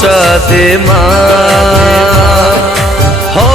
સાથે માં હો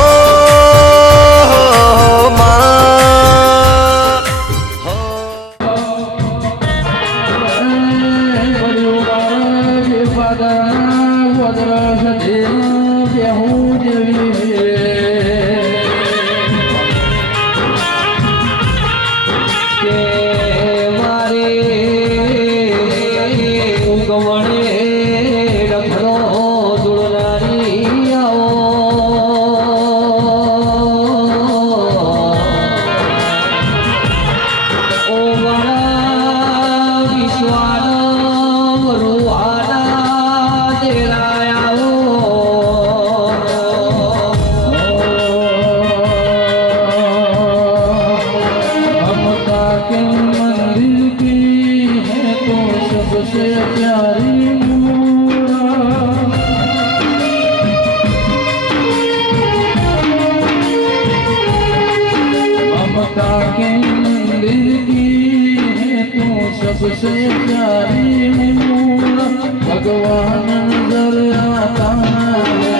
सबसे प्यारी मूल भगवान नजर आता है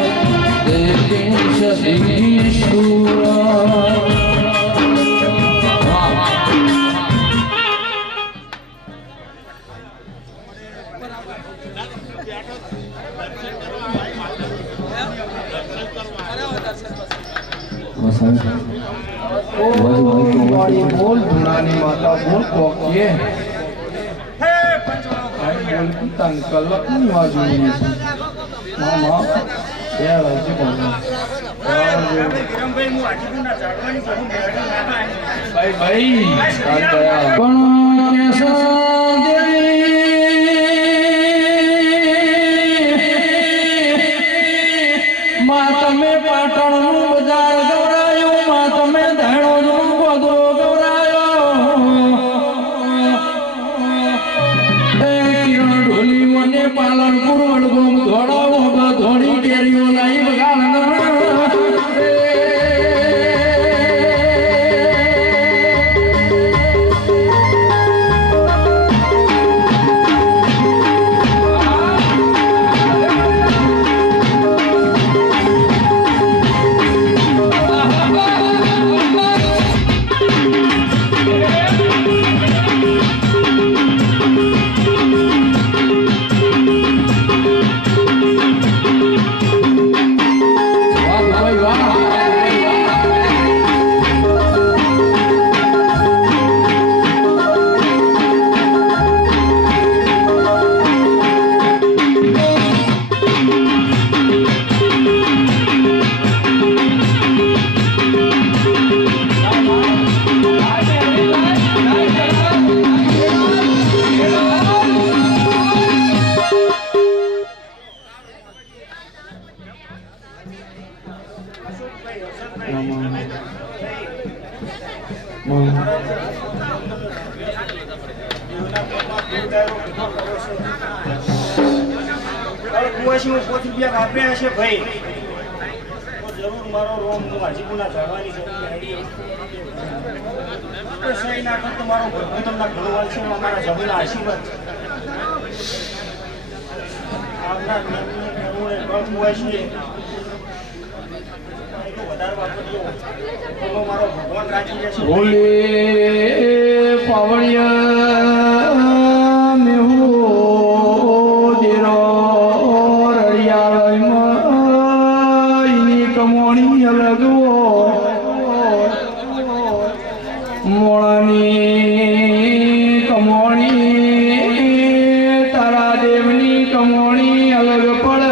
लेकिन सभी शूरा बोल धुनानी माता बोल कोकिए तंग कलक नहीं वाजुनी मामा क्या राज्य बोलना भाई भाई कौन कैसा मात में पाटण बाजार गौरायो मात में धैणो गोदरो गौरायो ढोली मने पालन पुरवण गोम धोड़ाओ धोड़ी केरियो लाई बगाल ભાઈ જરૂર મારો રોમ હાજીપુના જવાની સહી ના કર તો મારો ભગવાન તમને ઘણું છે અમારા જમીના આશીર્વાદ આપના વધારે વાપરજો મારો ભગવાન રાજી રહેશે બોલે પાવળિયા મેહુ દેરો કમોણી અલગ મોળાની કમોણી તારા દેવની કમોણી અલગ પડે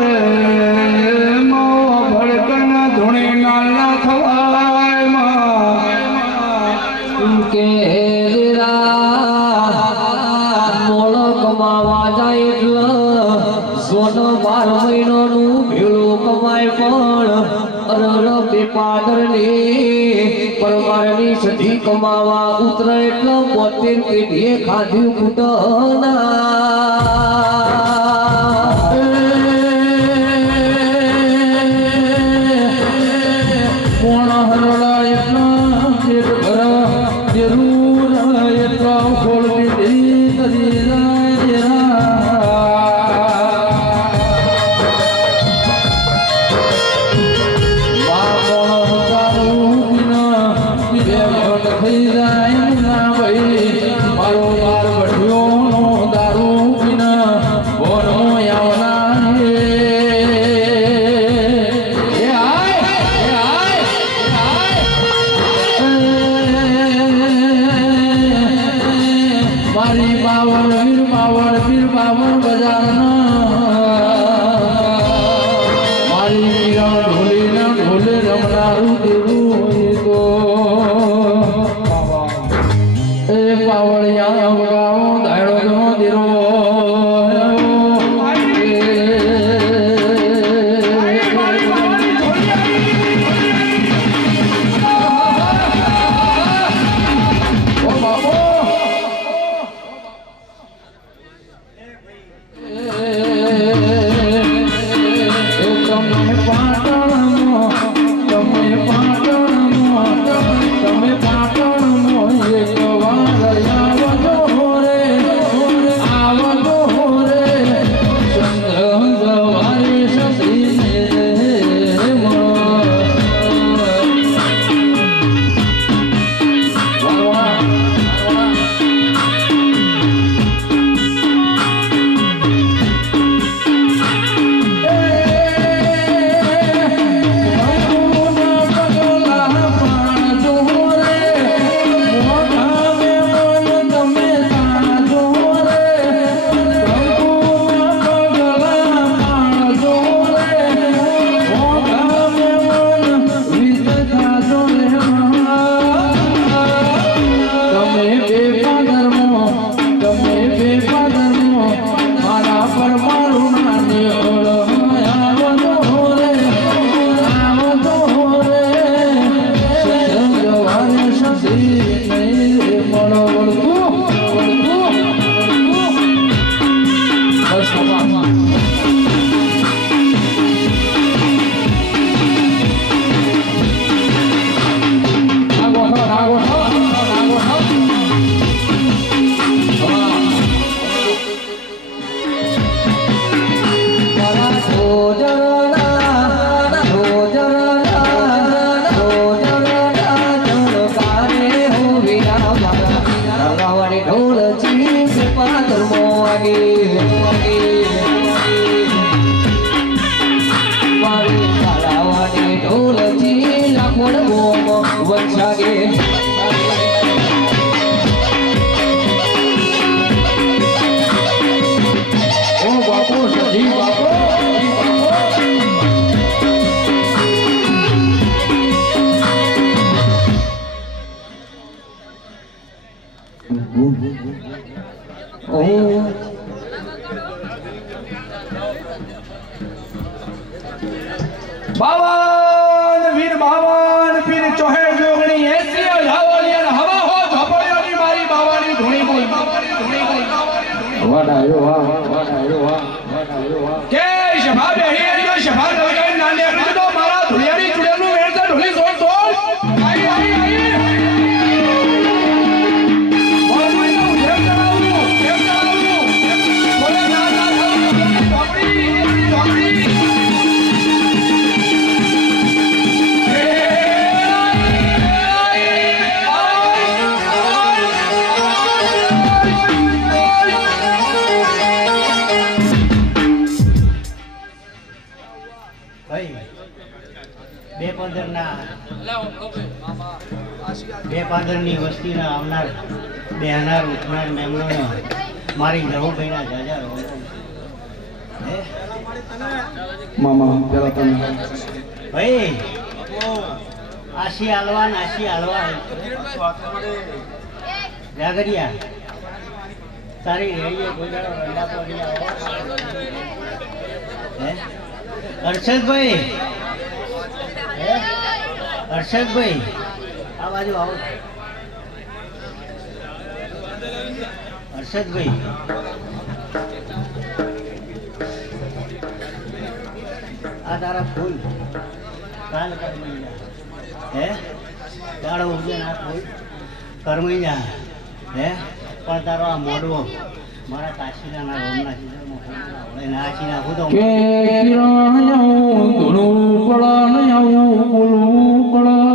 ભડકન ધૂણે નાના થવાય કે મોળો કમાવા જાય એટલે સોનો 12 મહિનાનું ભેળું કમાય પણ પરમારની સધી કમાવા ઉતરે એટલે 72 પેઢીએ ખાધ્યું કુટના કોણ હરડા એટલા જરૂર એટલા ખોલ દીધી મારી વીર બાવળ બજારના મારી વીરા ઢોલીના ઢોલે રમનારું દેવું હોય તો એ પાવળિયા વગાવો દાડો નો દેરો બાવન વીર ચોહે જોગણી 80 ધાવલિયા હવા હો ધપડિયાની મારી બાવાની ધૂણી બોલ કે શભા બેહી જો શભા નવગાઈ નાને કરી તો મારા ધુલિયાની ચુડેલું વેરતા ઢોલી સોળ સોળ આઈ આઈ આઈ બે પાંદરની વસ્તીના આવનાર બેહનાર ઉઠનાર મહેમાનો મારી નવુભાઈના જાજા મામા પેલા તમે ભાઈ આશી હાલવા જાગરિયા તારી રેડીએ કોઈ દાડો રંડા પડી આવો હર્ષદભાઈ હર્ષદભાઈ આ બાજુ આવો હર્ષદભાઈ આ તારા ફૂલ કાલ કરમઈ જા હે દાડો ઉગે ના ફૂલ કરમઈ જા હે પણ તારો આ મોડવો મારા કાશીના રોમના સીઝનમાં નાચી નાખું તો કે કિરાયું ધૂણું પડા ને આવું બોલવું પડા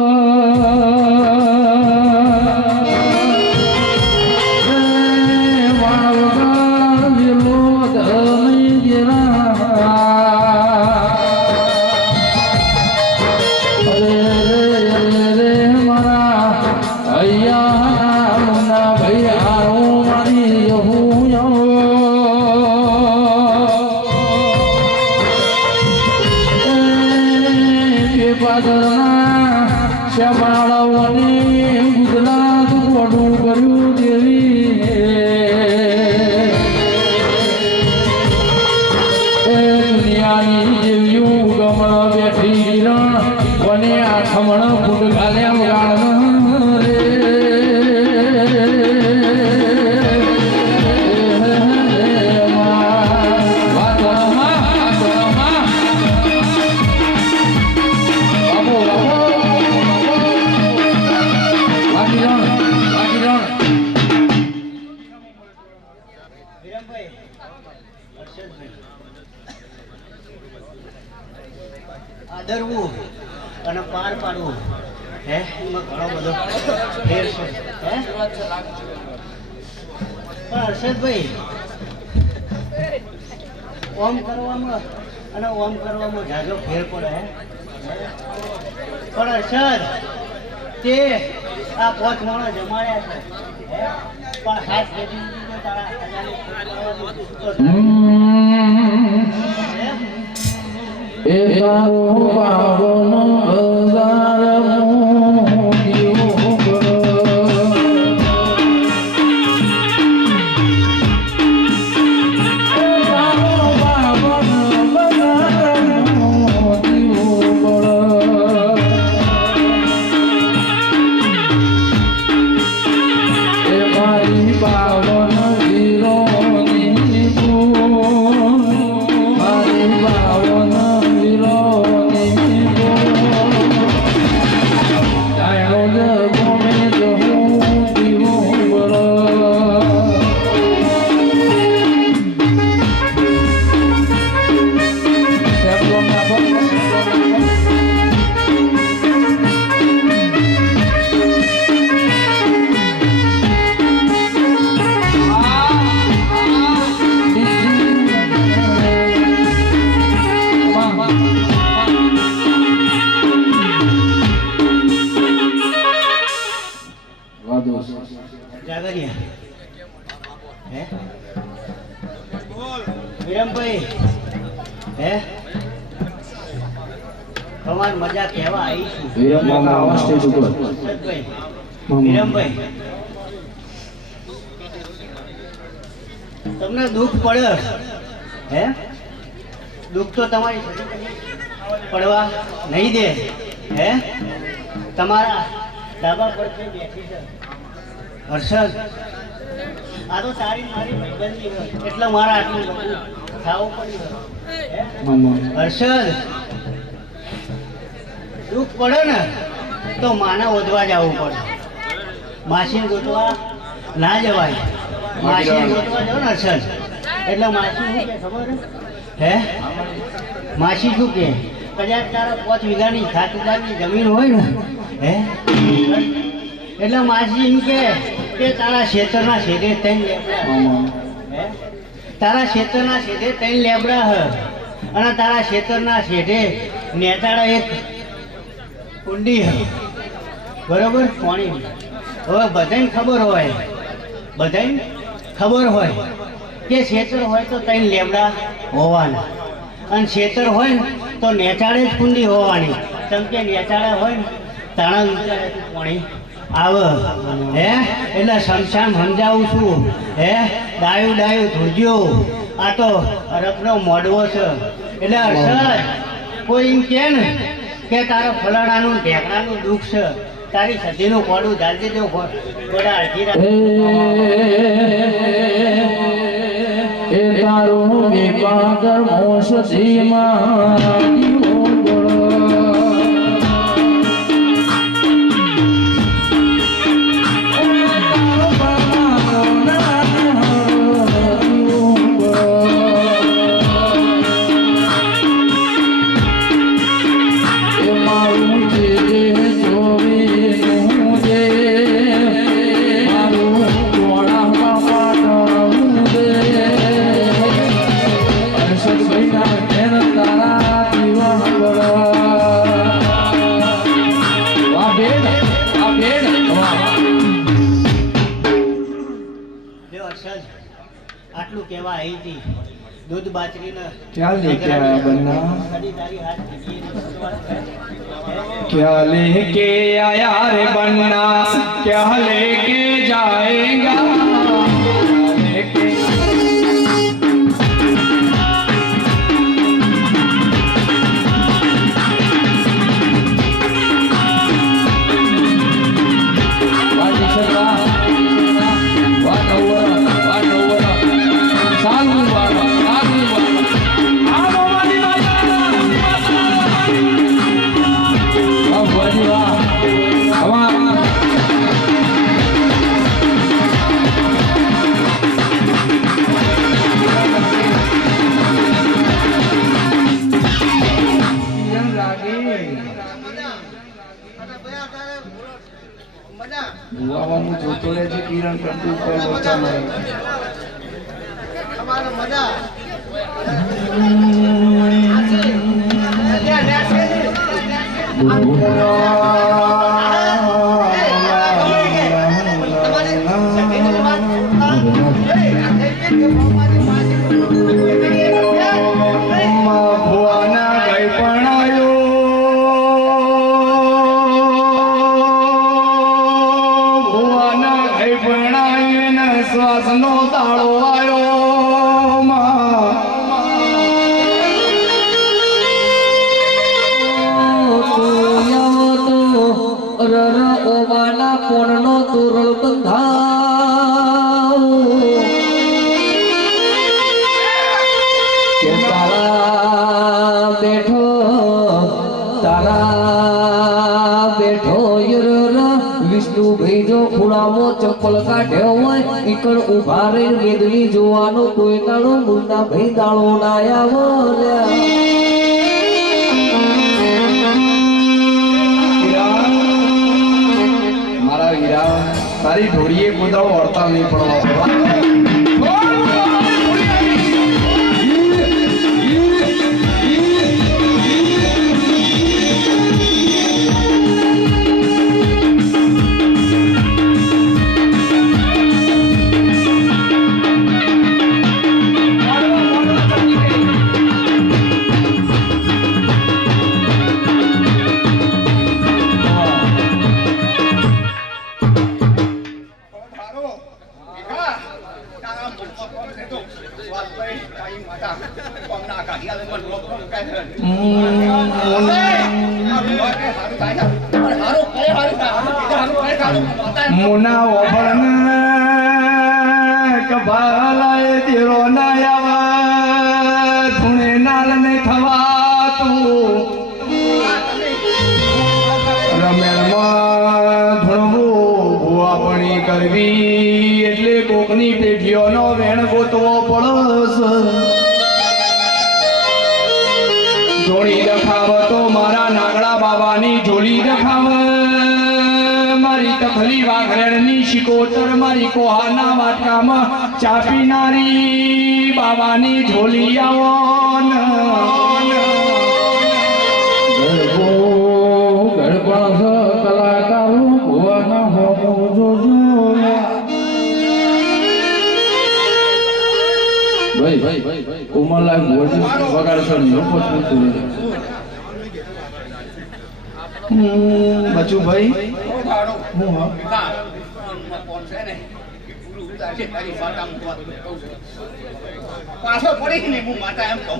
મારા અહીંયા મુન્ના ભાઈ આવું મારી કમળ બેઠી કિરણ કોને આ ખમણ ફૂટ ગાલ્યા ગાળન રે વિરમભાઈ, હર્ષદભાઈ, આદરવું અને પાર પાડવું હે એમાં ઘણો બધો ફેર છે હે પણ હર્ષદભાઈ ઓમ કરવામાં અને ઓમ કરવામાં જાજો ફેર પડે હે પણ હર્ષદ તે આ 5 માણસ જમાડ્યા છે હે પણ હાથ ભેટી દીધી તારા ખજાની એ તારો બાબોનો હજાર મોતીઓ વિરમભાઈ હે તમારી મજા કહેવા આવી છું વિરમભાઈ તમને દુઃખ પડે હે દુઃખ તો તમારી પડવા નહીં દે હે તમારા ડાબા પર બેઠી છે હર્ષદ આ તો તારી મારી ભાઈબંધી હોય એટલે મારા આટલું બધું ખાવું પડ્યું હર્ષદ દુઃખ પડે ને તો માને ઓદવા જવું પડે માસીને ગોતવા ના જવાય માસીને ગોતવા જાવ ને હર્ષદ એટલે માસી શું કે ખબર હે માસી શું કે કદાચ તારા 5 વીઘાની 7 હજારની જમીન હોય ને હે એટલે માસી એમ કે તારા ક્ષેત્રના શેઢે 3 લેબડા તારા ક્ષેત્રના શેઢે 3 લેબડા હ અને તારા ક્ષેત્રના શેઢે નેતાળા એક કુંડી હ બરોબર પાણી હવે બધાને ખબર હોય કે ક્ષેત્ર હોય તો 3 લેબડા હોવાના અને ક્ષેત્ર હોય ને તો નેચાળે જ કુંડી હોવાની કેમ કે નેચાળા હોય ને તાણા ઊંચાડેથી પાણી આવે હે એટલે શમશાન સમજાવું છું હે ડાયું ધૂળજો આ તો અરબનો મોડવો છે એટલે હર્ષદ કોઈ એમ કે ને કે તારો ફલાણાનું ઢેકણાનું દુઃખ છે તારી સદીનું કોડું જાલજી દેવું ગોડા અડધી એ તારો વિપાદર મોસ ધીમા આટલું કહેવા આવી હતી दूध बाजरी ना क्या लेके आया बन्ना? क्या लेके आया रे बन्ना, क्या लेके जाएगा? હેરાન કરતું કોઈ ઓછા નહીં. શ્વાસનો તાળો આવ્યો ઓમાના પોણનો તોરલ બંધાવ કે તારા બેઠો વિષ્ણુ ભેજો ખૂણામાં ચપ્પલ કાઢ્યો હોય ઈકણ ઉભા રહીને વેદની જોવાનો કોઈ દાડો મુંડા ભાઈ દાળો ના આવો મારા હીરા તારી ઢોળીએ કોઈ દાડો વળતા નહીં પડવા. મુના ઓફળન કભાલાય તેરો ના આવા ધૂણે નાલ ને થવાતું રમેણમાં ધૂણવું ભુવાપણી કરવી એટલે કોકની પેઢીઓનો વેણ ગોતવો પડસ. જોડી રખાવ તો મારા નાગડા બાબાની જોડી રખાવ મારી તખલી વાઘરેણની શિકોતર મારી કોહાના વાટકામાં ચાપીનારી બાબાની ઝોલી આવો કલાકારો ભુવાના હોમો જોજો. ભાઈ ઉમરલાલ વગાડશો બચુભાઈ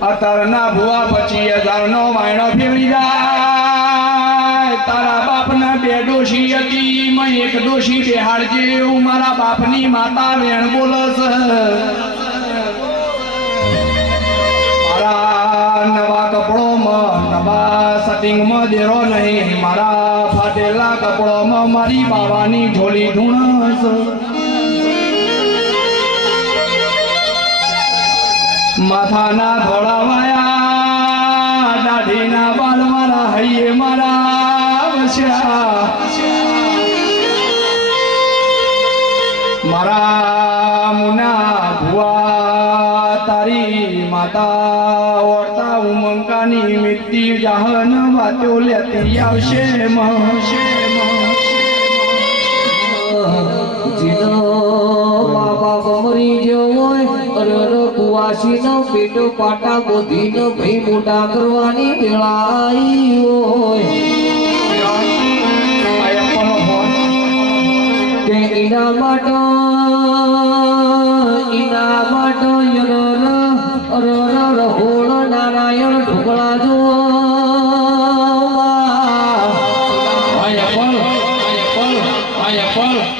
અત્યારના ભુવા 25,000 નો વાયણો ફેરવી જાય. તારા બાપના 2 ડોશી હતી મેં 1 ડોશી બેહાડજે એવું મારા બાપની માતા વેણ બોલસ. નવા કપડોમાં નવા સટિંગમાં દેરો નહીં મારા ફાટેલા કપડોમાં મારી બાવાની ઝોલી ધૂણસ. માથાના ધોળાવાયા દાઢીના બાલ મારા હૈયે મારા વસ્યા. મારા મુના ભુવા તારી માતા ઓરતા ઉમંકાની મિત્તિ જાહન વાતો લેતી આવશે જીનો બાબા બમરી જો હોય અરર કુવાસીનો પેટો પાટા બોધીનો ભઈ મોટા કરવાની વેળા આવી હોય કે ઇના માટો અરર હોળ નારાયણ ઢોકળા જો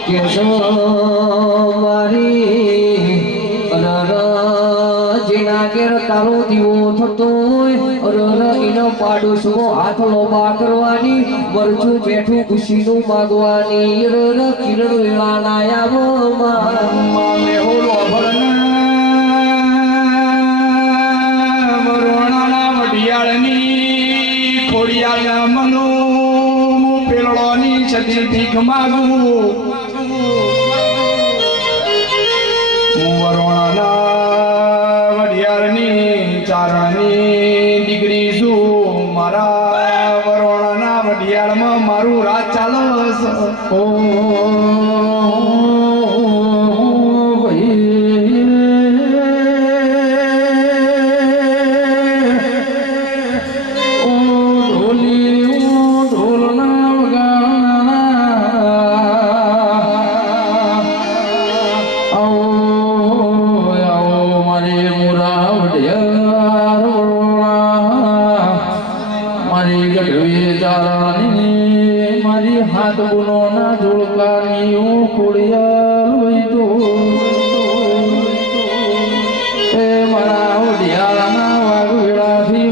કેશો મારી અરર જેના કેર તારો દીવો થતો હોય અરર એનો પાડોશો હાથ લોબા કરવાની મરચું બેઠું ખુશીનું માગવાની અરર કિરણ વેળાના આવો માં મેહોલો વરોણાના વઢિયાળની ખોડિયાળના મનું પેલડોની છતી ભીખ માગું વરોણાના વઢિયારની ચારણની દીકરી છું મારા વરોણાના વઢિયારમાં મારું રાજ ચાલે છે. ઓ મારી હાથ ગુનો ના જોડકાની હું ખોડિયાર હોય તો એ મારા ઓઢિયાળાના વાઘવેળાથી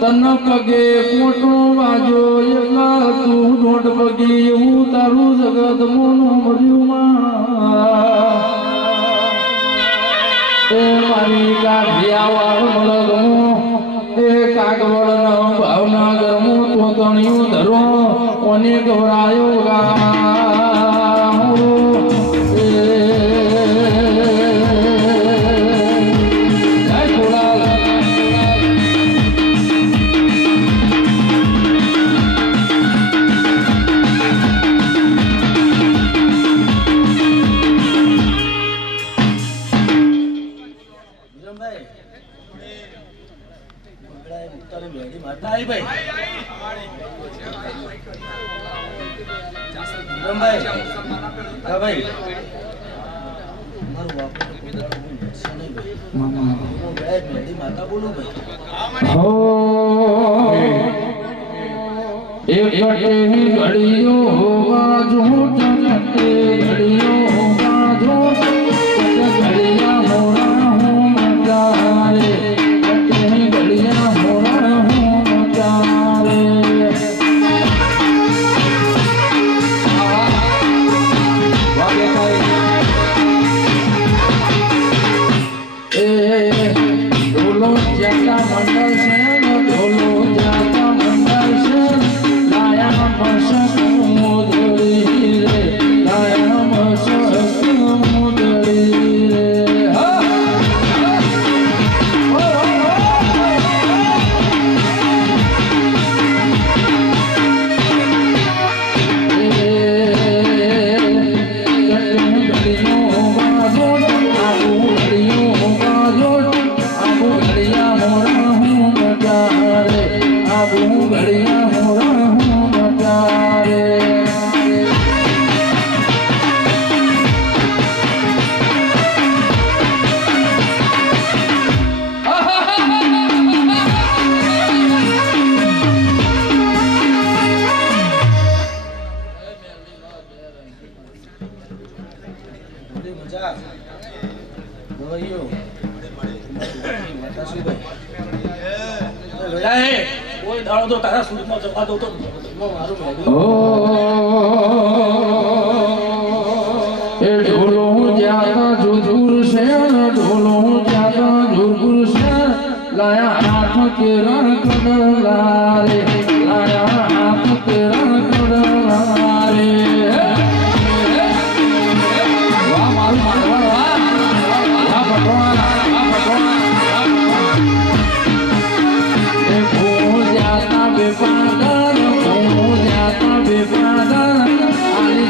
તન પગે મોટો વાજો એટલા તું દોઢ પગે એવું તારું જગત મોનું મર્યું એ મારી કાઢિયાવાળ મળગમો એ કાગવળ ન ભાવના ગરમો તોતણિયું ધરો કોને ગવરાયો ગા ઘડીઓ બાજુ ઘડીઓ બાજુ ઘડિયા મોડા હું મજારે ઘડિયા મોડા હું મજારે એ ઢોલો જાતા મંડળ છે ઢોલો જાતા મંડળ છે લાયા મસક મોદડી રે લાયા મસક મોદડી રે કોઈ દાડો તો તારા સુરમાં જવા દો તો મારું એ ઢોલો જ્યાં જોધપુર છે ઢોલો જ્યાં જોધપુર છે લાયા હાથ કેરણ કડલા રે લાયા હાથ કેરણ કડલા રે વાહ મારું મારવાડ વાહ વાહ ભગવાન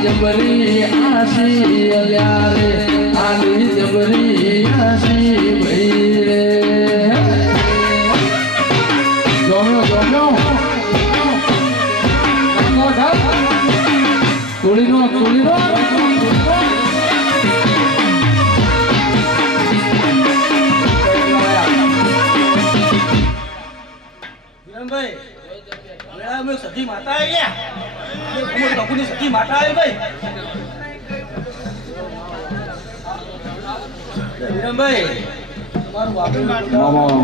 જબરી આશી અલ્યા રે આલી જબરી આશી ભઈ રે જોમ્યો જોમ્યો તુળીનો તુળીનો ભાઈ મેળા में सती माता है क्या ये बकुनी सती माता है भाई विरम भाई મામા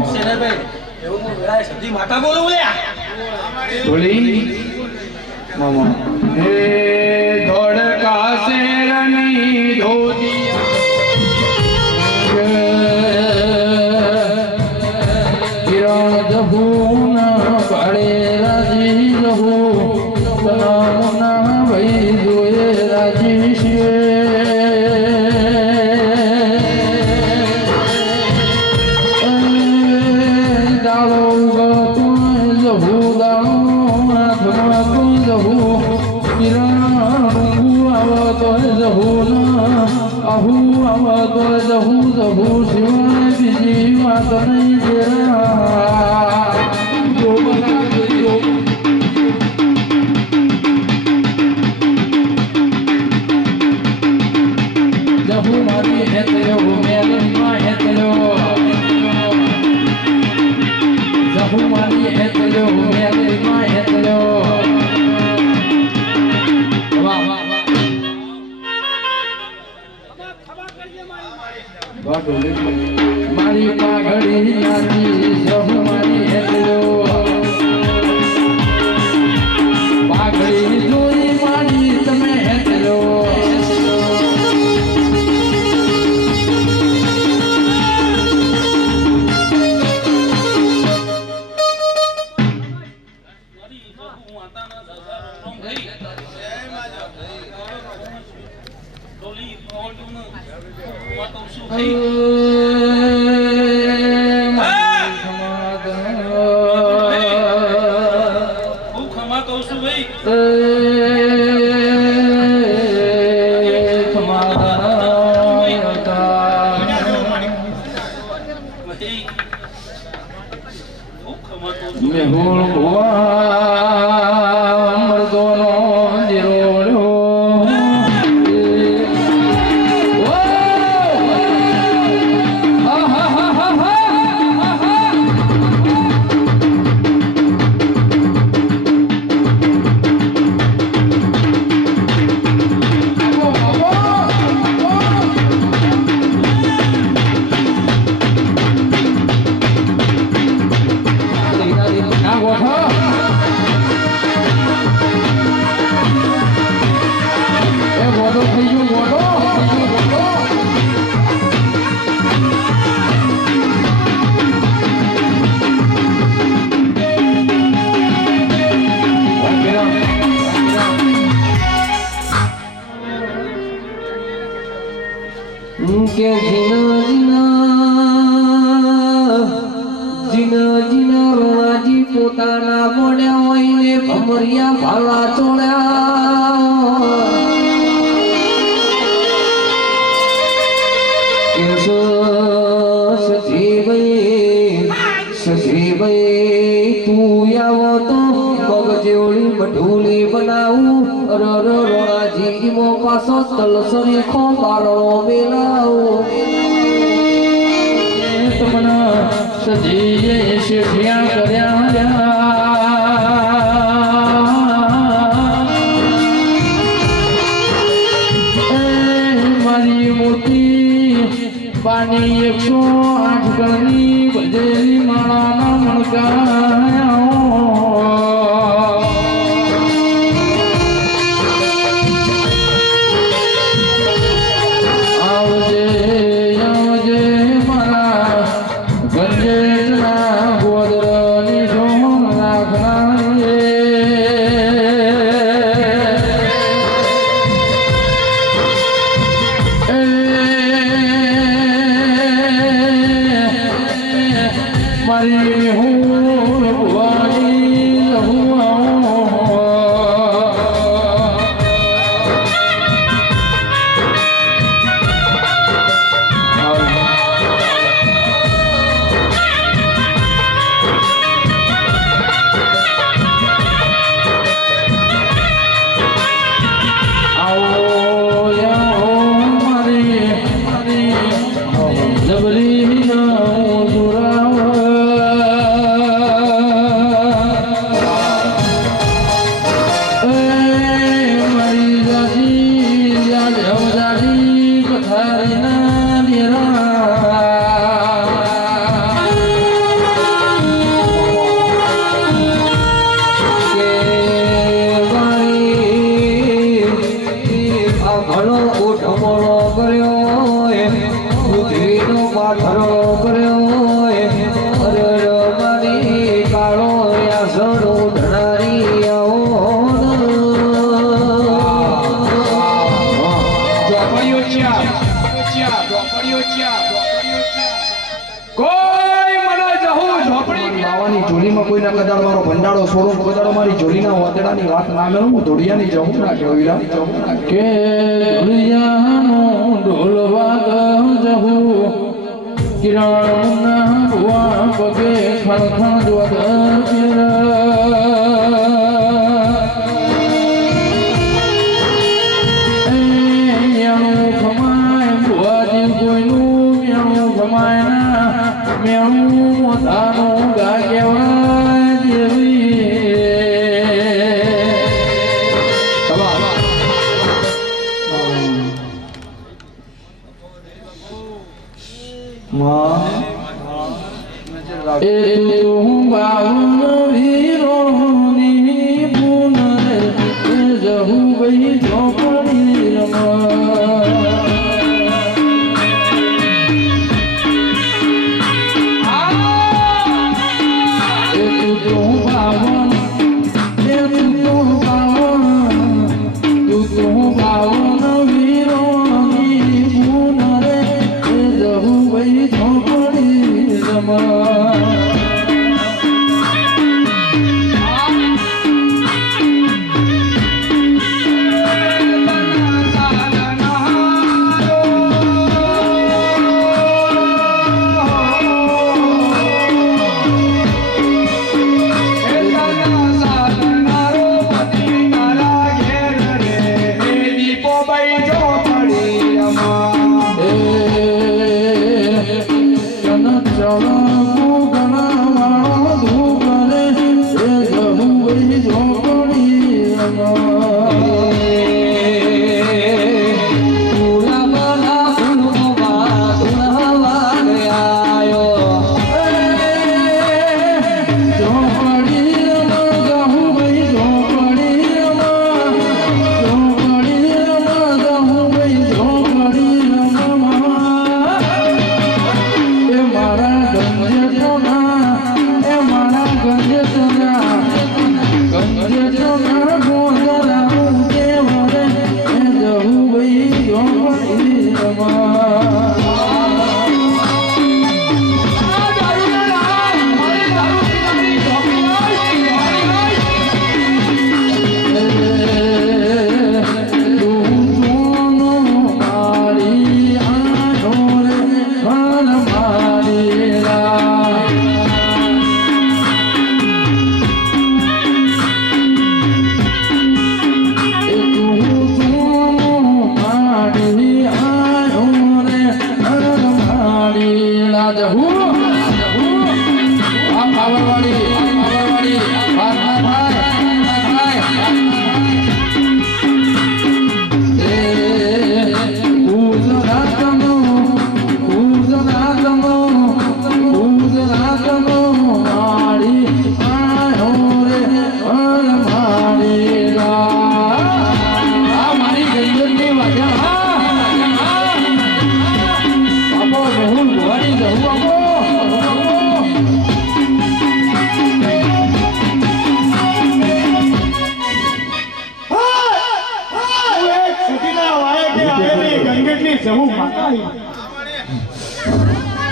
માતા બોલું બોલી મામા હે ધોળકા શેરની કિરણ જહુના કાળે રાજી જહુ સલામના ભાઈ જોએ રાજી છે દાળો ઉગતો જહુ દાળો હાથમાં તો જહુ કિરણ આવતો જહુ આહુ આવતો જહુ જહુ શિવાય બીજી વાત નહીં જહુ મારી હેતલ્યો મેલમાં હેતલ્યો જહુ મારી હેતલ્યો મેલમાં હેતલ્યો વાહ વાહ મારી પાઘડી નાચી જહુ મારી હેતલ્યો પાઘડી જોઈ મારી તમે હેતલ્યો મેહુલ ભુવા મર્દોનો દિરોડો કે જીના રોણાજી પોતાના મોડ્યા હોય ને ભમરિયા ભાલા ચોળ્યા સજીભાઈ તું આવો તો પગ જેવડી મઢુલી બનાવું રોણાજી મો પાસો તલસરી ખો બારો મેલાવો તમને સજીએ શેઠિયા કર્યા મારી મોટી પાણી 108 ગણની બજેલી માળાના મણકા મારી હું ભુવાની હું જબરી જોલીમાં કોઈના કદાળ મારો ભંડારો છોડો કદાળ મારી જોલીના વાદળાની વાત ના મેળવું હું ધોળિયાની જવું ના કે વીરા કે ધુલિયાનો ઢોલ વાગ જહુ કિરણના ભુવા પગે ખણખણ જ્વદર મેણું મોતાનું ગાગેવા જેવી એ તું બાવન વીરોની પુનરે જહુ ગઈ ચોપડી રમા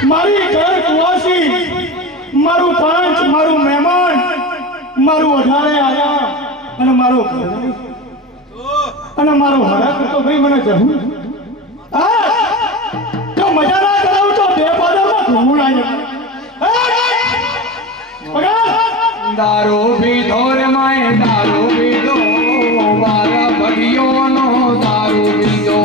મારી ઘર કુવાસી મારું પાંચ મારું મહેમાન મારું અઢારે આયા અને મારો અને મારો હરક તો ભાઈ મને જવું જો મજા ના કરાવું તો બે પાદામાં ઘૂમું લાગે દારૂ પીધો રે માય દારૂ પીધો મારા ભડિયોનો દારૂ પીધો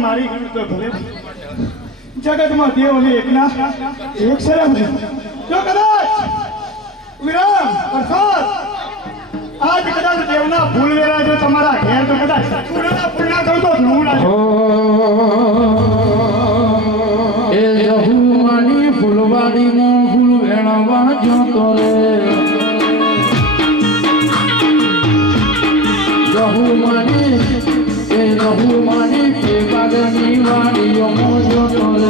મારી તો ભલે જગતમાં દેવ અને એકના એક શરમ જો કદાચ વિરામ પ્રસાદ આજ કદાચ દેવના ફૂલ વેરા જો તમારા ઘેર તો કદાચ ફૂલના મારું તો ધૂળ લાગે. એ જહુમાની ફૂલવાડીમાં ફૂલ વેણવા જતો રે જહુમાની એ જહુમાની કે બાગની વાડીઓમાં જતો રે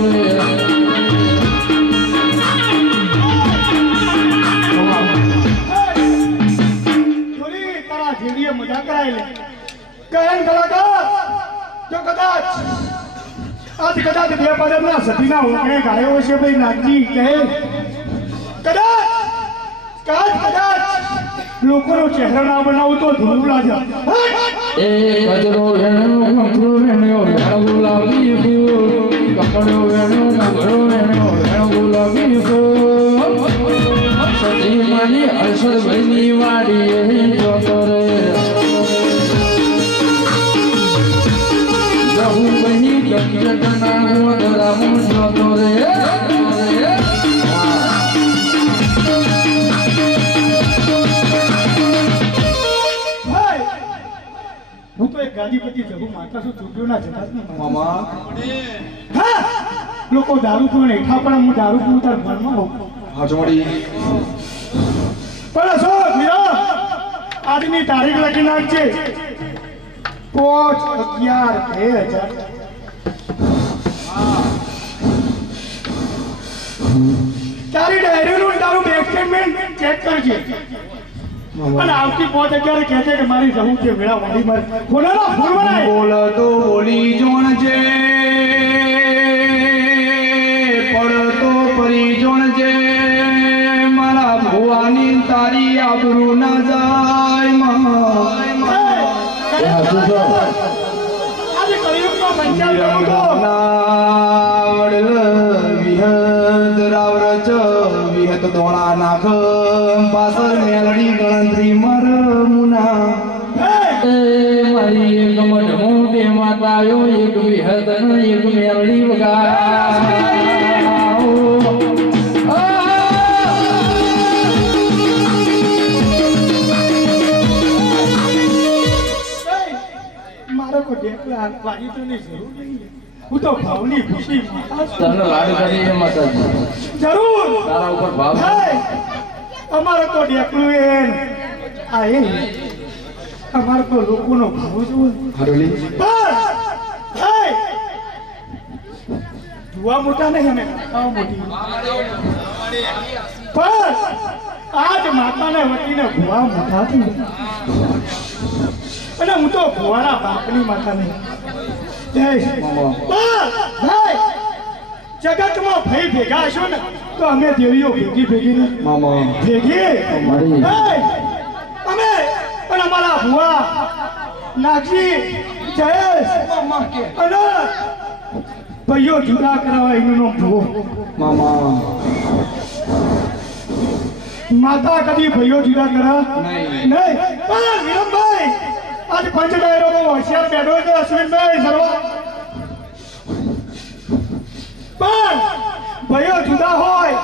જોરી તારા જેવીએ મજા કરાય લે. કહેન કલાકાર જો કદાચ આજ કદાચ બે પદમના સતીના ઓગણે ગાયો છે ભાઈ નાગજી કહે કદાચ લોકોનો ચહેરો ના બનાવું તો ધૂળ લાગે. એ કચરો વેણો કચરો વેણો વેણો ગુલાબી ફૂલ કપડો વેણો મગરો વેણો વેણો ગુલાબી ફૂલ સતી માની અસર ભાઈની વાડી એ જતો રે જહુ બની ગંજટના ગોદરામાં જતો રે હું તો એક ગાદીપતિ જગુ માતા છું ચૂંટ્યોના જગતનો મામા હા લોકો દારૂ પીને હેઠા પણ હું દારૂ પીવું તાર ઘરમાં હોઉં હાચમડી પણ શું વીરા આજની તારીખ લખી નાખજે 5/11/2000 તારી ડાયરીનું ને તારું બેંક સ્ટેટમેન્ટ ચેક કરજે અને આવતી 5/11 કહેજે કે મારી જવું છે મેળા વાડી મારી ખોલાનો ફૂલ બનાય બોલ તો બોલી જોણ છે પડ તો પરી જોણ છે મારા ભુવાની તારી આબરૂ ના જાય માં આજે કળિયુગનો પંચાલ કરું તો વિહત દોણા નાખ પાછળ મેલડી ગણતરી મર મુના એ મારી એક મઢમો બે માતાયો એક વિહતન એક મેરડી મારો કોઈ ડેકલા વાળી તો નહીં જરૂર નહીં હું તો ભાવની ખુશી માતા છું. તને લાડ કરી એ માતાજી જરૂર તારા ઉપર ભાવ હે, અમારે તો ડેકલું આ એ અમારે તો લોકોનો ભાવ જોવે હરોલી પણ હે, જુવા મોટા નહીં અમે કાકાઓ મોટી પણ આજ માતાને વટીને ભુવા મોટા થઈ અને હું તો ભુવાના બાપની માતા નહીં જગતમાં ભાઈ ભેગા હશો ને તો અમે દેવીઓ ભેગી ને મામા ભેગી અમારી. હે, અમે પણ અમારા ભુવા નાગજી જયેશ અને ભાઈઓ જુદા કરાવવા એનો ભૂવો મામા માતા કદી ભાઈઓ જુદા કરા નહીં. નહીં પણ વિરમભાઈ આજ પંચ ડાયરો તો હોશિયાર બેઠો છે અશ્વિનભાઈ સર્વા પણ ભાઈઓ જુદા હોય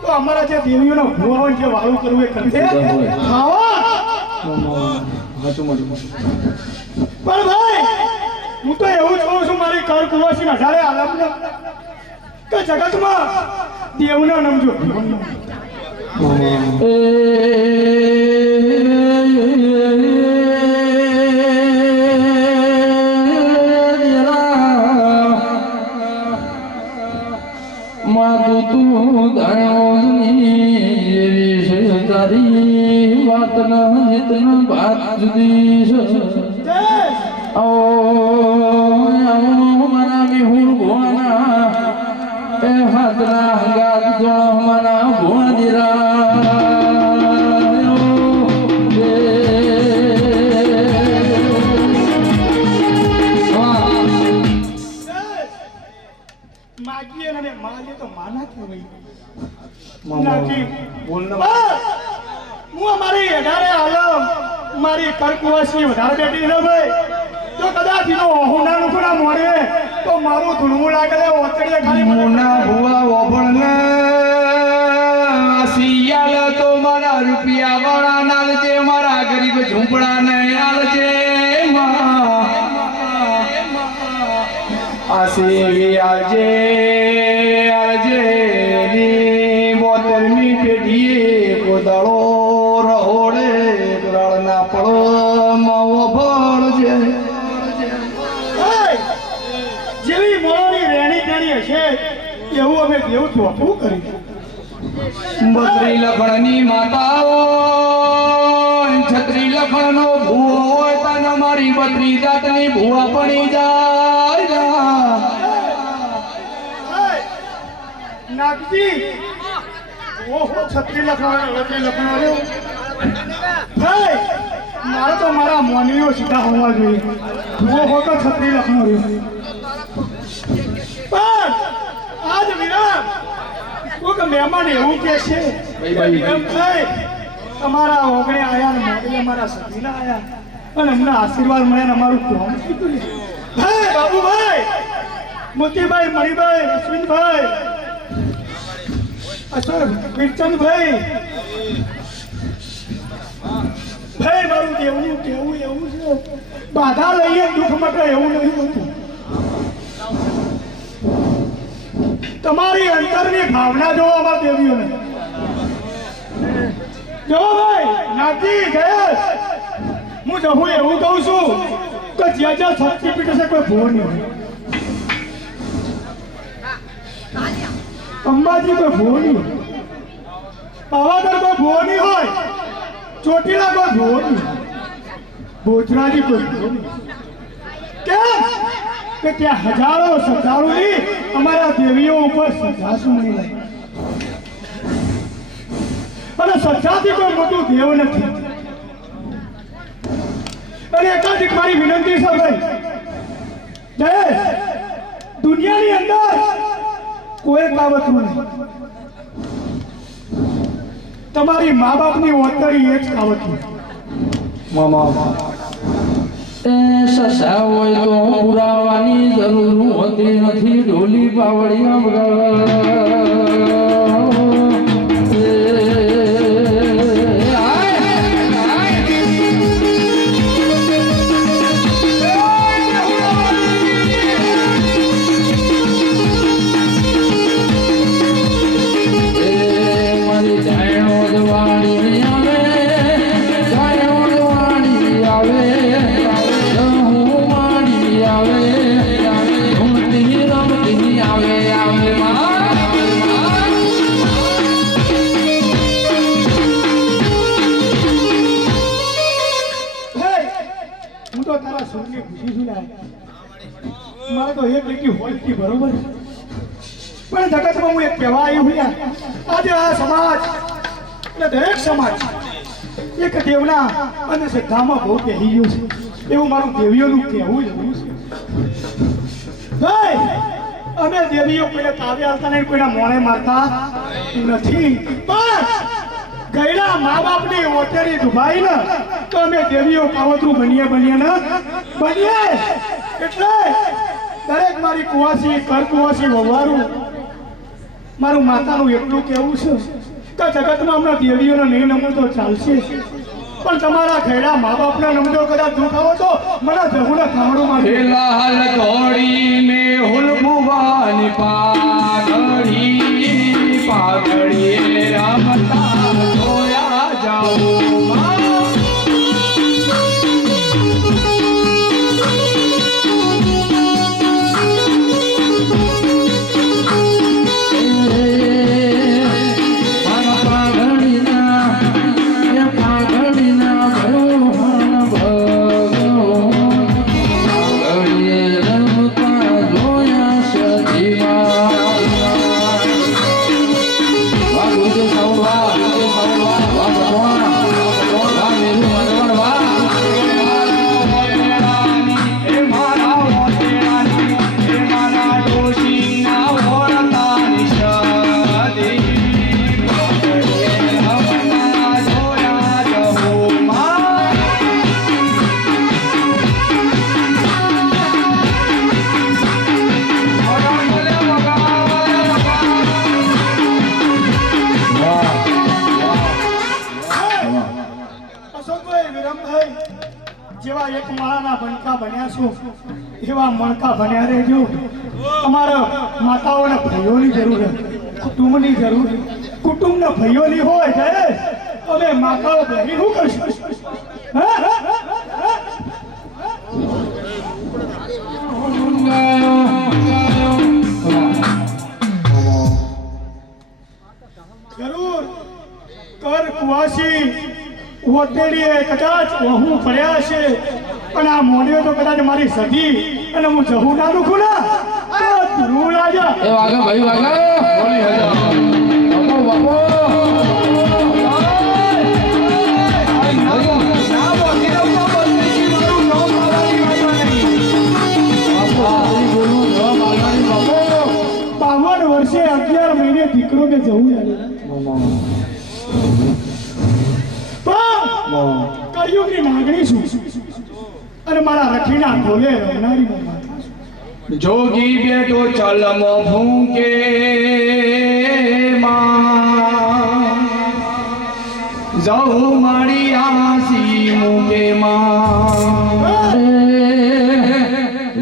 તો અમારા જે દેવીઓનો ભૂવા હોય જે વાળું કરવું એ કરી દે જુદા હોય. ખાવા હાચું મળ્યું પણ ભાઈ હું તો એવું જ કહું છું મારી કર કુવાસી અઢારે આલમને કે જગતમાં દેવનો નમજો માતું તું દણોની એવી છે તારી વાત ન જીતન વાત જુદી છે ઓ મારા મેહુલ ભોના એ હાથના ગાત જો મારા ભોદિરા માગીએ અને માગીએ તો માના કહેવાય મામા નાખી. બોલ ને હું અમારી અઢારે આલમ મારી કરકુવાસી વધારે બેઠી છે ભાઈ જો કદાચ એનો હોના નુકડા મોરે તો મારું ધૂળવું લાગે છે ઓચડીએ ખાલી મને મુના ભુવા ઓભણ ને સિયાલ તો મારા રૂપિયા વાળા નાલ છે મારા ગરીબ ઝૂંપડા ને આલ છે સેવી આવજે આવજે ની 72મી પેઢીએ કોદાળો રહોડે ગળના પડમાવો ભળજે જેવી મોની રેણી તેણી હશે એવું અમે દેવ ચોખ્ખું કરી બત્રી લખણની માતાઓ છત્રી લખણનો ભૂવો હોય તને મારી બત્રી જાતની ભૂવા પડી જાય નાગજી ઓહો છત્રી લખવાનો ભાઈ મારે તો મારા મોનીઓ સીધા હોવા જોઈએ ઓહો તો છત્રી લખનો રહ્યો પણ આજ વિરામ કોઈક મહેમાન એવું કે છે એમ થાય તમારા ઓગણે આયા ને મોગલે અમારા સતીના આયા અને અમને આશીર્વાદ મળ્યા ને અમારું કોમ કીધું ભાઈ બાબુભાઈ મોતીભાઈ મણિભાઈ અશ્વિનભાઈ અશોક વિરચંદભાઈ ભાઈ મારું દેવનું કેવું એવું છે બાધા લઈએ દુઃખ માટે એવું નહીં હોતું તમારી અંતરની ભાવના જોવો અમારા દેવીઓને જો ભાઈ નાગજી ગયેશ હું જવું એવું કહું છું કે જ્યાં જ્યાં શક્તિપીઠ હશે કોઈ ભૂવો નહીં હોય અંબાજી કોઈ ભૂવો નહીં હોય પાવાગઢ કોઈ ભૂવો નહીં હોય ચોટીલા કોઈ ભૂવો નહીં હોય બોચરાજી કોઈ ભૂવો નહીં કેમ કે ત્યાં હજારો શ્રદ્ધાળુની અમારા દેવીઓ ઉપર શ્રદ્ધાસું નહીં લાગે અને શ્રદ્ધાથી કોઈ મોટું દેવ નથી અને એટલા જ મારી વિનંતી છે ભાઈ જયેશ દુનિયાની અંદર કોઈ કાવતરું નહીં તમારી મા બાપની ઓતરી એ જ કાવતરું એ સસા હોય તો પુરાવાની જરૂર હોતી નથી ઢોલી પાવડિયા મારે તો એક લીટી હોય બરોબર પણ જગતમાં હું એક કહેવા આવ્યું આજે આ સમાજ એટલે દરેક સમાજ એક દેવના અને શ્રદ્ધામાં બહુ કહી ગયું છે એવું મારું દેવીઓનું કહેવું એવું છે ભાઈ અમે દેવીઓ કોઈને તાવે આવતા નહીં કોઈના મોણે મારતા નથી પણ ગયેલા મા બાપની ઓટેરી ડૂબાઈ ને તો અમે દેવીઓ કાવતરું બનીએ એટલે દરેક મારી કુવાસી કર કુવાસી વવારું મારું માતાનું એટલું કેવું છે કે જગતમાં હમણાં દેવીઓને નહીં નમો તો ચાલશે પણ તમારા ઘેડા મા બાપને નમજો કદાચ દુખાવો તો મને જહુને ખાવડું માં લાલ ઘોડીને હુલભુવાની પાઘડી રમતા જોયા જાઉં ભગવાન મણકા બન્યા છો એવા મણકા બન્યા રહેજો. અમારા માતાઓને ભાઈઓની જરૂર છે, કુટુંબની જરૂર છે. કુટુંબના ભાઈઓની હોય છે અમે માતાઓ બહેરી શું કરશું? હા? જરૂર કર કુવાસી ઓતેડીએ કદાચ વહુ પડ્યા છે, પણ આ મોડીઓ તો કદાચ મારી સધી અને હું જહું ના દુખું ને તો ધ્રુવ રાજા એ વાગા ભાઈ વાગા બોલી હજાર બાપો બાપો બાવન વર્ષે 11 મહિને દીકરો ને જવું કળિયુગની નાગણી છું અને મારા રખીના ઢોલે રમનારી માતા છું. જોગી બેટો ચલમ ભૂકે માં જહુ મારી આસી મૂકે માં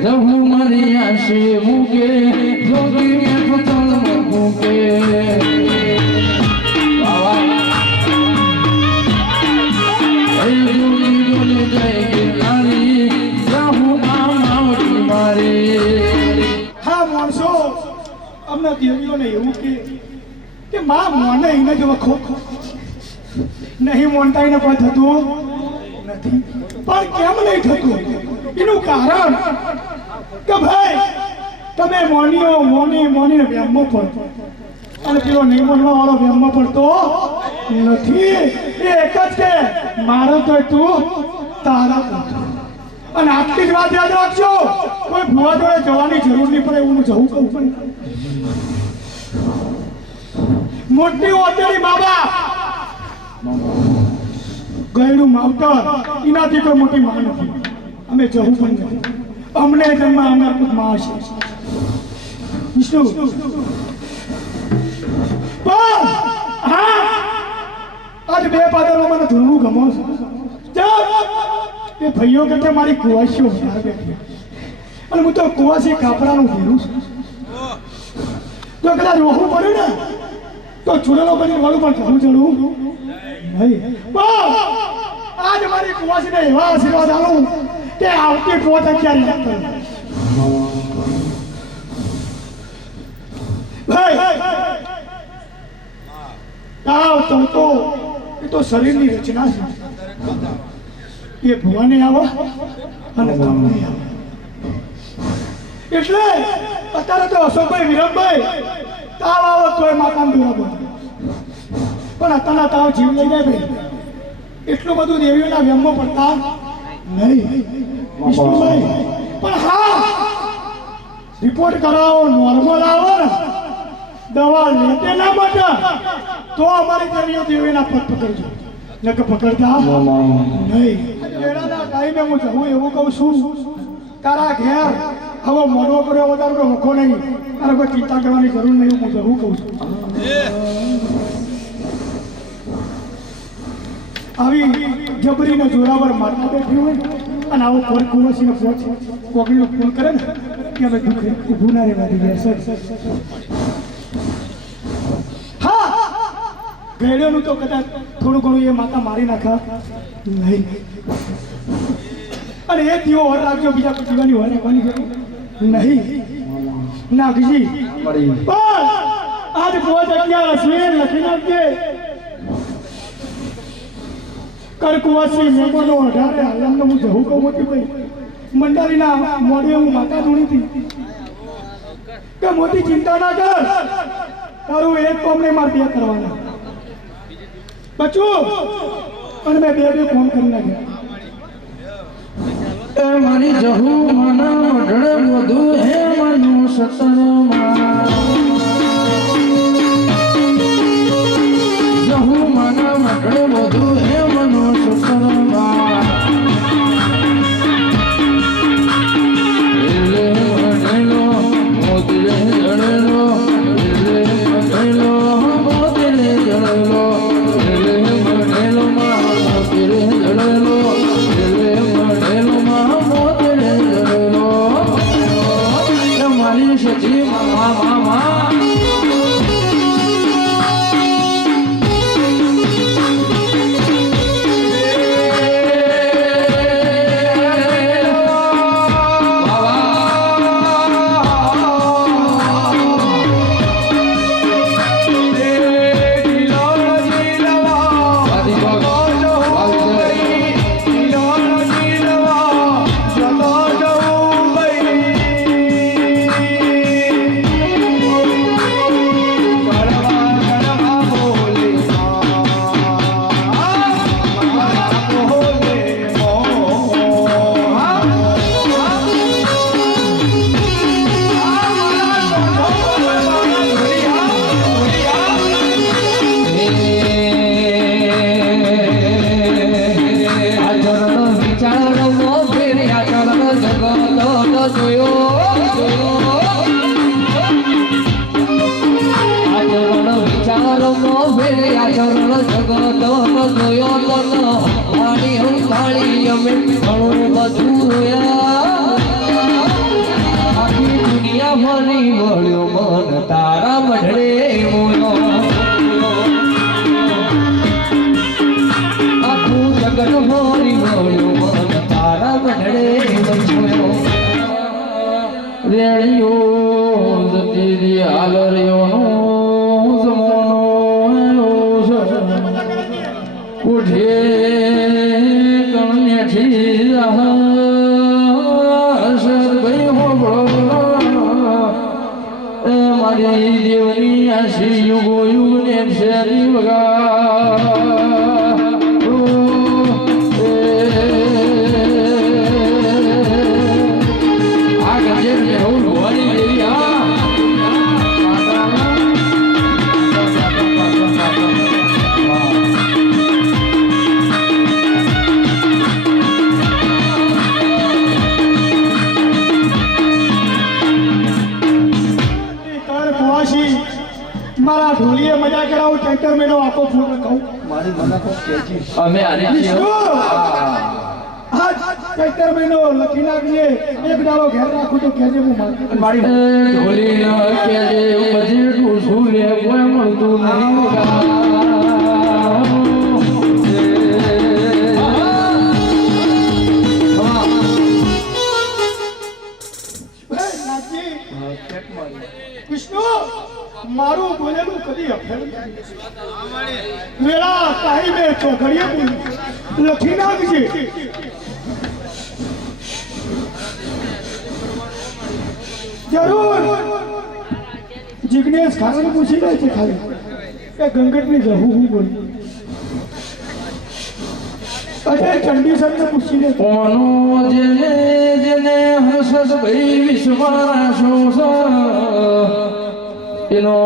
જહુ મારી આશે મૂકે જોગી મેં પતલ મૂકે હા માણસો અમને દેવીઓને એવું કે માં મોને એને જ વખો નહીં મોનતા એને કોઈ થતું નથી. પણ કેમ નહીં થતું એનું કારણ કે ભાઈ તમે મોનીને વ્યામમાં પડતો અને પેલો નહીં મોનવા વાળો વ્યામમાં પડતો નથી. એ એક જ કે મારો તો તું તારા તો અને આટલી જ વાત યાદ રાખજો, કોઈ ભુવા જોડે જવાની જરૂર નહીં પડે. હું જવું કહું પણ મોટી ઓતેડી બાબા ગયડું માવતર એનાથી કોઈ મોટી માં નથી. અમે જવું પણ નહીં. અમને જન્મ આવનાર કોઈ માં છે વિષ્ણુ. પણ હા આજ બે પાદરો મને ધૂળવું ગમો છે. એ ભાઈઓ કરતા મારી કુવાસીઓ વધારે બેઠી અને હું તો કુવાસી કાપડાનું ઘેરું છું. જો કદાચ રોકવું પડ્યું ને તો ચૂડેલો બની વાળું પણ જવું ચડવું નહીં. આજ મારી કુવાસીને એવા આશીર્વાદ આલું કે આવતી પોત 11 ભાઈ તાવ તો એ તો શરીરની રચના છે. એ ભુવાને આવો અને તમને આવો. એટલે અત્યારે તો અશોકભાઈ વિરમભાઈ તાવ આવો તોય માતાને દોરા બોલે, પણ અત્યારના તાવ જીવ લઈ જાય ભાઈ. એટલું બધું દેવીઓના વ્યમમાં પડતા નહીં વિષ્ણુભાઈ. પણ હા રિપોર્ટ કરાવો, નોર્મલ આવો ને દવા લેતે ના બટા તો અમારી દેવીઓના પગ પકડજો, નકર પકડતા નહીં. વેળાના ટાઈમે હું જવું એવું કહું છું. તારા ઘેર હવે મોડવો કર્યો વધારે કોઈ વખો નહીં, તારે કોઈ ચિંતા કરવાની જરૂર નહીં. હું જવું કહું છું. આવી જબરીને જોરાવર માતા બેઠી હોય અને આવો પર કુવાસીને કોગળીનો ફોન કરે ને કે અમે દુઃખ ઊભું ના રહેવા દઈએ. સર હા ગેડ્યોનું તો કદાચ થોડું ઘણું એ માતા મારી નાખા નહીં. અને એ દીવો વર રાખજો, બીજા કોઈ જીવાની વર રાખવાની જરૂર નહીં. નાગજી પણ આજ બહુ જગ્યા હશે લખી નાખજે. કરકુવાસી મેમોનો 18 આલમનો હું જવું કહું મોતીભાઈ. મંડારીના મોઢે હું માતા ધૂણી હતી કે મોટી ચિંતા ના કર, તારું એક કોમ નહીં મારે 2 કરવાના બચું. અને મેં 2 ફોન કરી નાખ્યા. એ મારી જહુ મના મઢડે વધુ હે મનુ સતરમાં જહુ મના મઢડે વધુ હે મનુ સતરમાં એલે મઢેલો મોદરે જડેલો એલે મઢેલો મોદરે જડેલો એલે મઢેલો માં મોદરે જડેલો એલે મઢેલો માં મોદરે સજી મા તારા મઢડે મોયો આખું જગત ભરી વળ્યો મન તારા મઢડે મોયો રેડિયો જતી રી આલરિયો નો જમોનો ઉઠે કણ્યાથી ભાઈ હો મારી દેવની આશી યુગો યુગ ને શેરી વગા આ ગજે હું ભવાની દેવી મારા ઢોલીએ મજા કરાવું ટ્રેક્ટર મેનો આખો ફૂલ કહું મારી મને તો કેજી અમે આને હા ટ્રેક્ટર મેનો લખી નાખીએ એક દાડો ઘેર રાખું તો કેજે હું મારી ઢોલી ન કેજે બધી ઢૂસું લે કોઈ મળતું નહીં વિષ્ણુ મારું બોલેલું કદી અફેર વેળા ટાઈમે ચોઘડીએ લખી નાખજે જરૂર જિગ્નેશ ખાને પૂછી લે છે ખાલી કે ગંગટની રહું હું બોલું અરે ચંડીસર ને પૂછી લે કોનો જેને જેને હર્ષદ ભઈ વિશ્વાસ એનો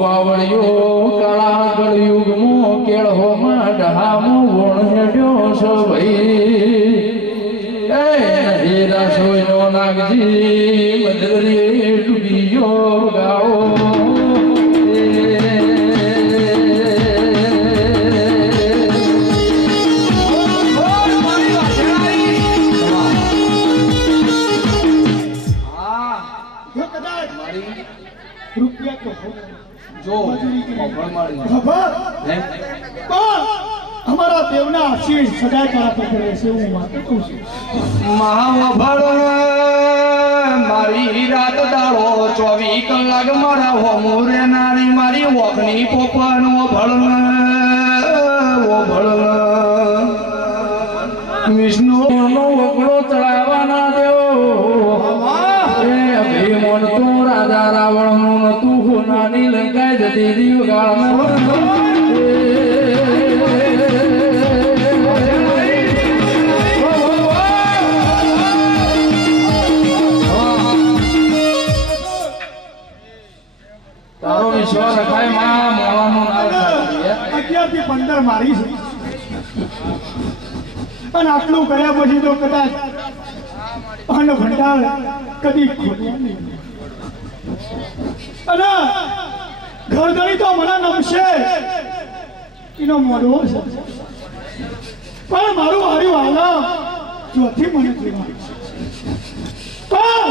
બાવળિયો કાળા કળયુગમો કેળહોમાં ડહામો વણ હેડ્યો છો ભાઈ એ હીરા સોયનો નાગજી મદરી ડૂબીયો ગાઓ રૂપિયા તો જો ભણમાળી ખબર અમારા દેવના આશીષ સદાય તારા પર રહે છે હું માત્ર કહું છું મહાવભળ મારી રાત દાડો 24 કલાક મારા હોમુરે નારી મારી ઓખની પોપન ઓભળ વિષ્ણુ નો વગડો ચડાવવાના દેવો એ ભીમોન તો રાજા રાવણ નું તું હોનાની લંકાય જતી દીવ તારો વિશ્વાસ રખાય માં મોળાનું નામ 11 થી 15 મારી છે અને આટલું કર્યા પછી તો કદાચ અન્ન ભંડાર કદી ખોટ્યા નહીં અને ઘરધણી તો મને નમશે એનો મોઢો છે પણ મારું હાર્યું હાલ ચોથી મને જોવા પણ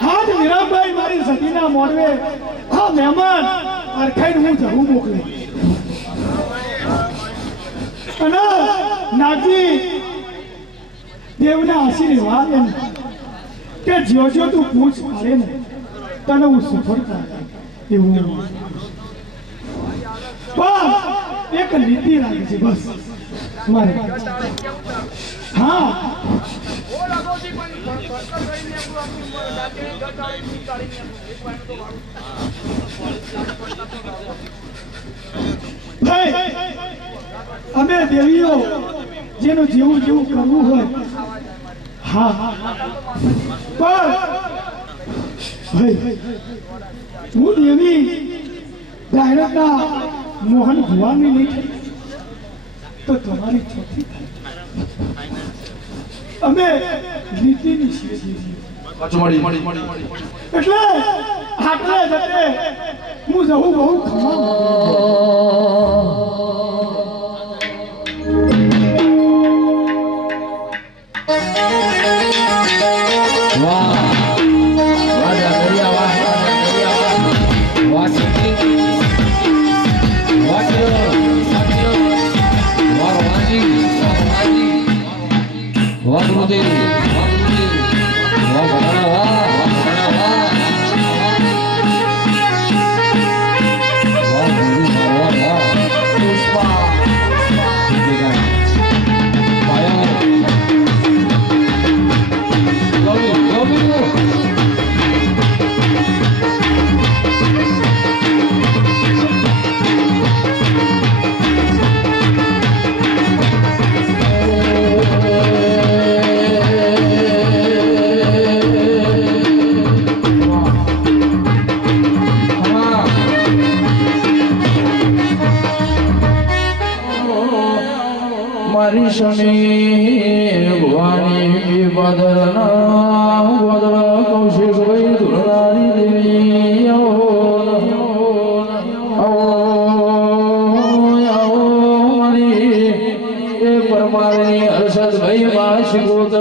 હાથ મીરાબાઈ મારી સતીના મોડવે હા મહેમાન અરખાઈને હું જવું મોકલે અને નાગજી દેવના આશીર્વાદ એમ કે જો તું પૂછ પાડે ને તને હું સફળતા એવું પણ એક નીતિ લાગે છે બસ મારે હા અમે દેવીઓ જેનું જેવું જેવું કરવું હોય હા પણ હું દેવી ડાયરેક્ટના મોહન ભુવાની નહીં તો તમારી ચોથી અમે નીતિની છીએ એટલે આટલે જતે હું જવું બહુ ખમા મારી શની ભવાની બદરના બદર કૌશિક ભાઈ ધુલારી દેવી આવો મારી એ પરમારની હર્ષદ ભાઈ વાશિકોત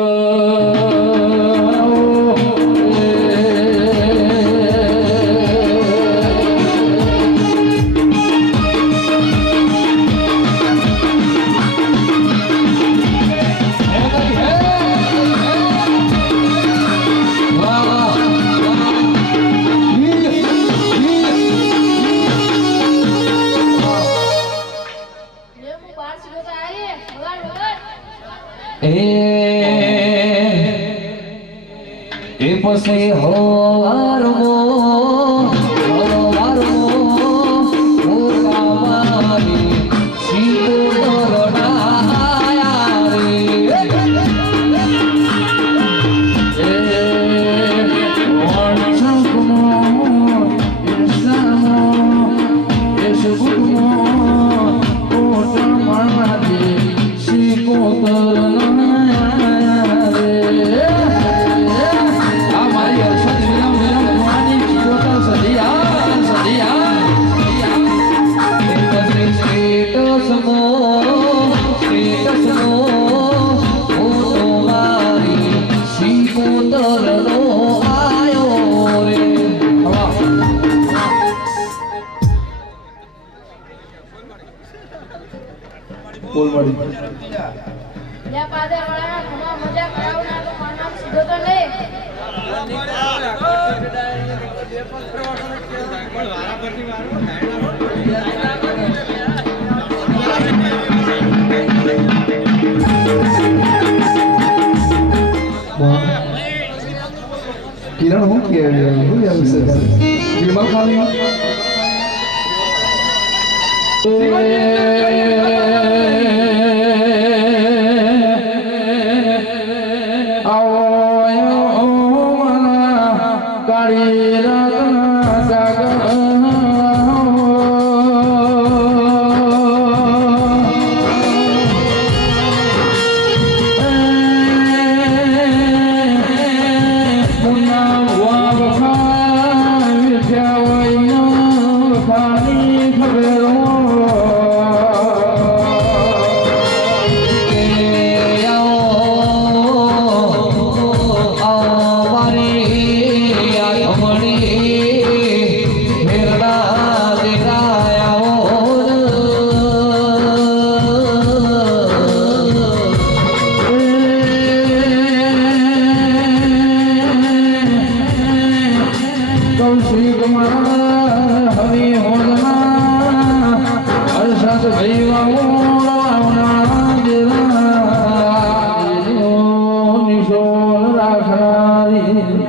એ પછી હોવારમો કામારી સીતો રડાયા બોલ મળી યા પાદે વાળા ઘણા મજા કરાવના તો માનવ સીધો તો નહીં કિરણ હું કે ફિલ્મ ખાલી મણી તમારા હરિ હોદના અરસાદ ભૈવા ઓળવાના દેવા નિશોલ રાખનારી